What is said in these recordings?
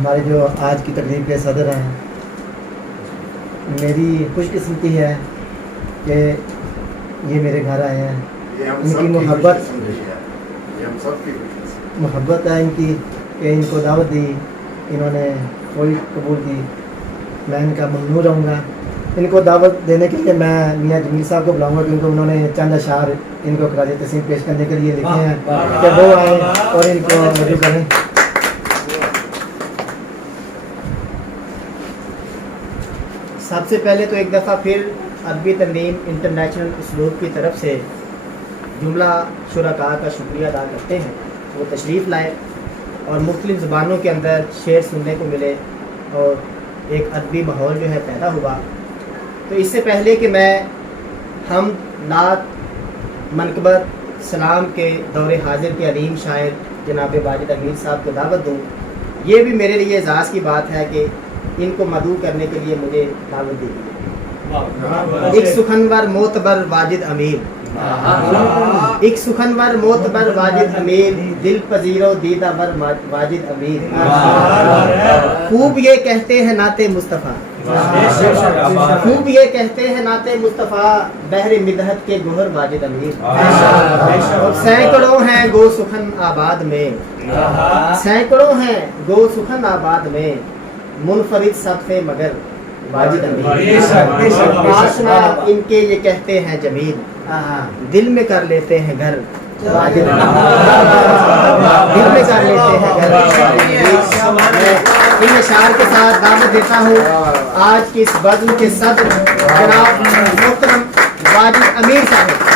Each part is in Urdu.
ہمارے جو آج کی تقریب کے صدر ہیں، میری خوش قسمتی ہے کہ یہ میرے گھر آئے ہیں. ان کی محبت ہے ان کی کہ ان کو دعوت دی، انہوں نے کوئی قبول کی. میں ان کا ممنون رہوں گا. ان کو دعوت دینے کے لیے میں میاں جمیل صاحب کو بلاؤں گا کیونکہ انہوں نے چند اشعار ان کو خراج تحسین پیش کرنے کے لیے لکھے ہیں کہ وہ آئیں اور ان کو رجوع کریں. سب سے پہلے تو ایک دفعہ پھر عربی ترنیم انٹرنیشنل اسلوب کی طرف سے جملہ شرکاء کا شکریہ ادا کرتے ہیں. وہ تشریف لائے اور مختلف زبانوں کے اندر شعر سننے کو ملے اور ایک ادبی ماحول جو ہے پیدا ہوا. تو اس سے پہلے کہ میں حمد، نعت، منقبت، سلام کے دور حاضر کے علیم شاعر جناب واجد امیر صاحب کو دعوت دوں، یہ بھی میرے لیے اعزاز کی بات ہے کہ ان کو مدعو کرنے کے لیے مجھے دعوت دی گئی. ایک سخنور معتبر واجد امیر، ایک سخنور معتبر واجد امیر، دل پذیر و دیدہ ور واجد امیر. خوب یہ کہتے ہیں نعت مصطفیٰ، خوب یہ کہتے ہیں نعت مصطفیٰ، بحر مدحت کے گوہر واجد امیر. سینکڑوں ہیں گو سخن آباد میں، سینکڑوں ہیں گو سخن آباد میں، منفرد صف مگر واجد امیر. آشنا ان کے یہ کہتے ہیں جمیل، دل میں کر لیتے ہیں گھر واجد امیر. دل میں کر لیتے ہیں گھر واجد امیر. ان اشعار کے ساتھ دعوت دیتا ہوں آج کی اس بزم کے صدر جناب محترم واجد امیر صاحب.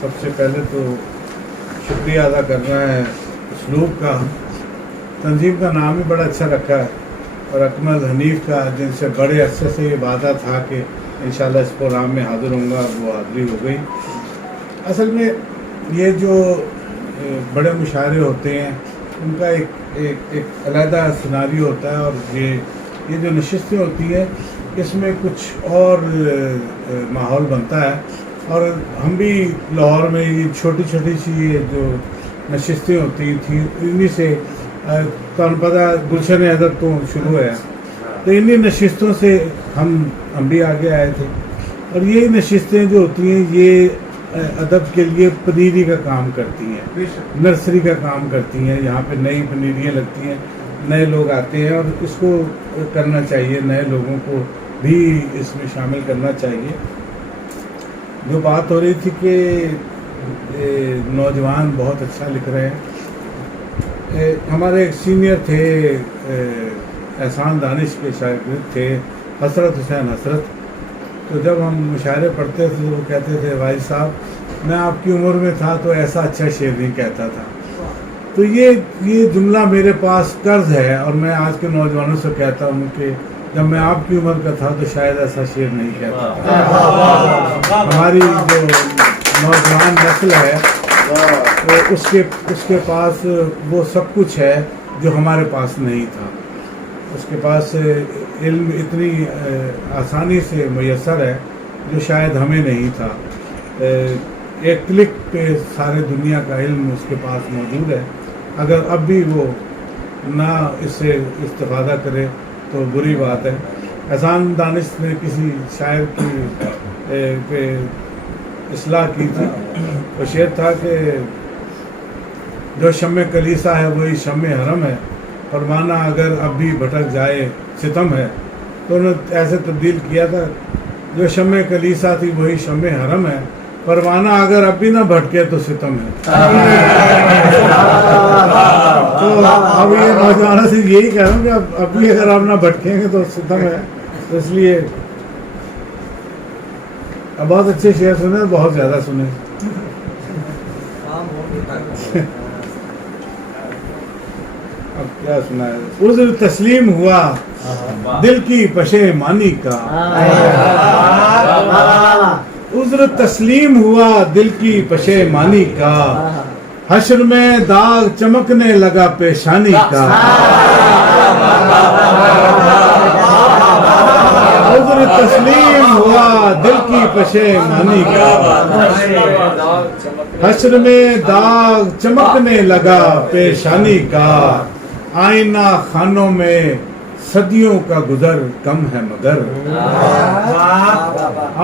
سب سے پہلے تو شکریہ ادا کرنا ہے اسلوب کا. تنظیم کا نام ہی بڑا اچھا رکھا ہے اور اکمل حنیف کا جن سے بڑے عرصے سے یہ وعدہ تھا کہ انشاءاللہ اس پروگرام میں حاضر ہوں گا، وہ حاضری ہو گئی. اصل میں یہ جو بڑے مشاعرے ہوتے ہیں ان کا ایک علیحدہ سیناریو ہوتا ہے، اور یہ جو نشستیں ہوتی ہیں اس میں کچھ اور ماحول بنتا ہے. اور ہم بھی لاہور میں یہ چھوٹی چھوٹی سی یہ جو نشستیں ہوتی تھیں انہی سے تمہیں پتہ گلشن ادب تو شروع ہے، تو انہی نشستوں سے ہم بھی آگے آئے تھے. اور یہ نشستیں جو ہوتی ہیں یہ ادب کے لیے پنیری کا کام کرتی ہیں، نرسری کا کام کرتی ہیں. یہاں پہ نئی پنیریاں لگتی ہیں، نئے لوگ آتے ہیں اور اس کو کرنا چاہیے، نئے لوگوں کو بھی اس میں شامل کرنا چاہیے. جو بات ہو رہی تھی کہ نوجوان بہت اچھا لکھ رہے ہیں. ہمارے ایک سینئر تھے احسان دانش کے شاگرد تھے حسرت حسین حسرت. تو جب ہم مشاعرے پڑھتے تھے تو وہ کہتے تھے واجد صاحب میں آپ کی عمر میں تھا تو ایسا اچھا شعر نہیں کہتا تھا. تو یہ جملہ میرے پاس قرض ہے اور میں آج کے نوجوانوں سے کہتا ہوں کہ جب میں آپ کی عمر کا تھا تو شاید ایسا شعر نہیں کہتا. ہماری جو نوجوان نسل ہے تو اس کے پاس وہ سب کچھ ہے جو ہمارے پاس نہیں تھا. اس کے پاس علم اتنی آسانی سے میسر ہے جو شاید ہمیں نہیں تھا. ایک کلک پہ سارے دنیا کا علم اس کے پاس موجود ہے. اگر اب بھی وہ نہ اس سے استفادہ کرے تو بری بات ہے. احسان دانش نے کسی شاعر کی پہ اصلاح کی تھی. وہ شعر تھا کہ جو شمع کلیسا ہے وہی شمع حرم ہے، فرمانا اگر اب بھی بھٹک جائے ستم ہے. تو انہوں نے ایسے تبدیل کیا تھا جو شمع کلیسا تھی وہی شمع حرم ہے، پروانہ اگر اب بھی نہ بھٹکے تو ستم ہے. تو اب یہ نوجوانوں سے یہی کہہ رہا ہوں کہ اب بھی اگر آپ نہ بھٹکیں گے تو ستم ہے. تو اس لیے اب بہت اچھے شعر سنے، بہت زیادہ سنے. اب کیا سنا ہے؟ عذر تسلیم ہوا دل کی پشیمانی کا، عذر تسلیم ہوا دل کی پشیمانی کا، حشر میں داغ چمکنے لگا پیشانی کا. پشیمانی کا، حشر میں داغ چمکنے لگا پیشانی کا، آئینہ خانوں میں صدیوں کا گزر کم ہے مگر،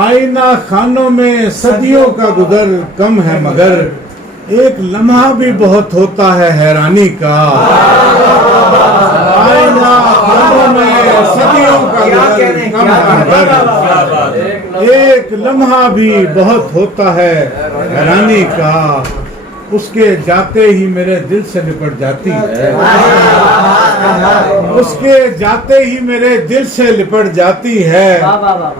آئینہ خانوں میں صدیوں کا گزر کم ہے مگر، ایک لمحہ بھی بہت ہوتا ہے حیرانی کا، آئینہ خانوں میں صدیوں کا گزر کم ہے مگر، ایک لمحہ بھی بہت ہوتا ہے حیرانی کا، اس کے جاتے ہی میرے دل سے لپٹ جاتی ہے، اس کے جاتے ہی میرے دل سے لپٹ جاتی ہے،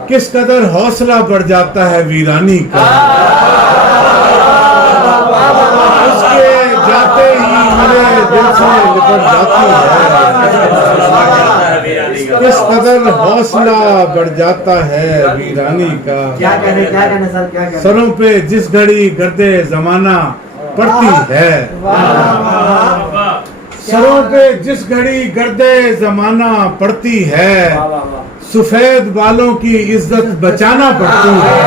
کس قدر حوصلہ بڑھ جاتا ہے ویرانی کا، اس کے جاتے ہی میرے دل سے لپٹ جاتی ہے، کس قدر حوصلہ بڑھ جاتا ہے ویرانی کا، سروں پہ جس گھڑی گردے زمانہ پڑتی ہے، سروں پہ جس گھڑی گردے زمانہ پڑتی ہے، سفید بالوں کی عزت بچانا پڑتی ہے،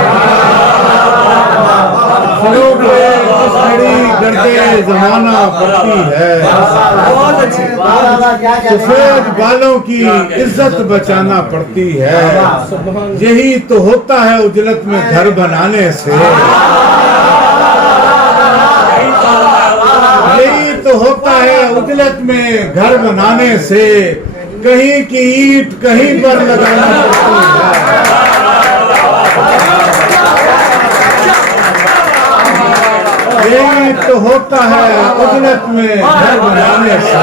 سروں پہ جس گھڑی گردے زمانہ پڑتی ہے، سفید بالوں کی عزت بچانا پڑتی ہے، یہی تو ہوتا ہے اجلت میں گھر بنانے سے، یہی تو ہوتا ہے اجلت میں گھر بنانے سے، کہیں کی اینٹ کہیں پر لگانا پڑتی ہے، یہی تو ہوتا ہے اجلت میں گھر بنانے سے،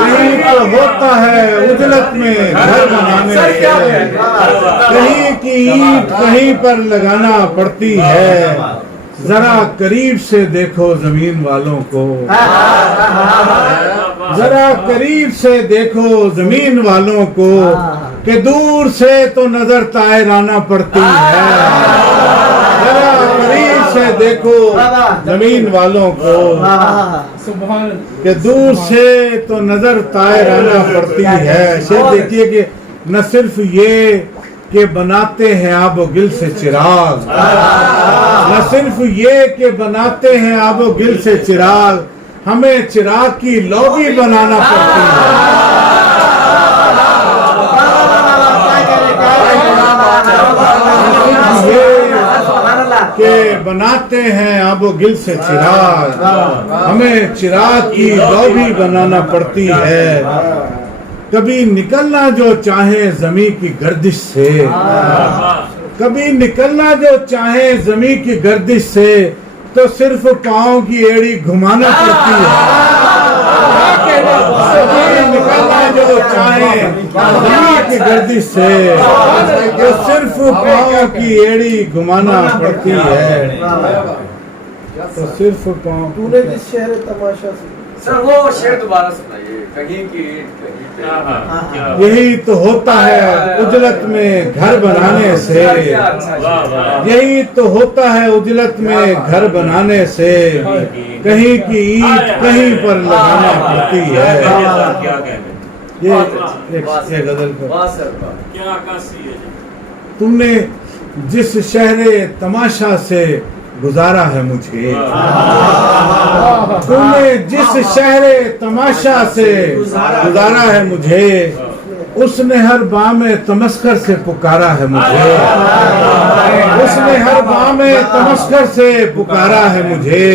یہی تو ہوتا ہے اجلت میں گھر بنانے سے، کہیں کی اینٹ کہیں پر لگانا پڑتی ہے، ذرا قریب سے دیکھو زمین والوں کو، ذرا قریب سے دیکھو زمین والوں کو، کہ دور سے تو نظر طائرانہ پڑتی ہے، ذرا قریب سے دیکھو زمین والوں کو، کہ دور سے تو نظر طائرانہ پڑتی ہے، شاید دیکھیے کہ نہ صرف یہ کہ بناتے ہیں آب و گل سے چراغ، نہ صرف یہ کہ بناتے ہیں آب و گل سے چراغ، ہمیں چراغ کی لو بھی بنانا پڑتی ہے، کہ بناتے ہیں آب و گل سے چراغ، ہمیں چراغ کی لو بھی بنانا پڑتی ہے، کبھی نکلنا جو چاہے زمین کی گردش سے، کبھی نکلنا جو چاہے زمین کی گردش سے، تو صرف پاؤں کی ایڑی گھمانا پڑتی ہے، کبھی نکلنا جو چاہے زمین کی گردش سے، تو صرف پاؤں کی ایڑی گھمانا پڑتی ہے، تو صرف پاؤں۔ تو نے جس شہر تماشا سے سر وہ شعر دوبارہ سنائیے، کہیں کی یہی تو ہوتا ہے اجلت میں گھر بنانے سے، یہی تو ہوتا ہے اجلت میں گھر بنانے سے، کہیں کی اینٹ کہیں پر لگانا پڑتی ہے، یہ ایک غزل کیا تم نے جس شہر تماشا سے گزارا ہے مجھے، تم نے جس شہر تماشا سے گزارا ہے مجھے، اس نے ہر بام تمسخر سے پکارا ہے مجھے، اس نے ہر بام تمسخر سے پکارا ہے مجھے،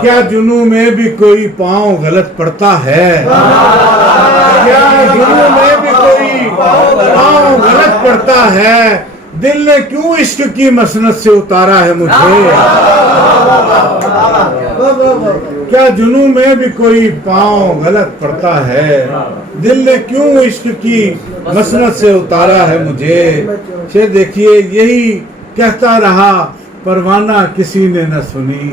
کیا جنوں میں بھی کوئی پاؤں غلط پڑتا ہے، کیا جنوں میں بھی کوئی پاؤں غلط پڑتا ہے، دل نے کیوں عشق کی مسند سے اتارا ہے مجھے، کیا جنوں میں بھی کوئی پاؤں غلط پڑتا ہے، دل نے کیوں عشق کی مسند سے اتارا ہے مجھے، شاید دیکھیے یہی کہتا رہا پروانہ کسی نے نہ سنی،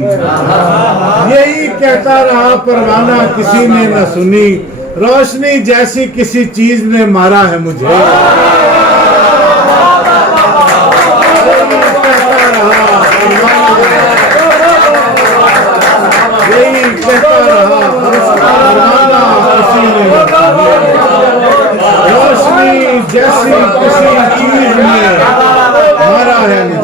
یہی کہتا رہا پروانہ کسی نے نہ سنی، روشنی جیسی کسی چیز نے مارا ہے مجھے، یہی کہتا رہا پروانہ کسی نے، روشنی جیسی کسی چیز نے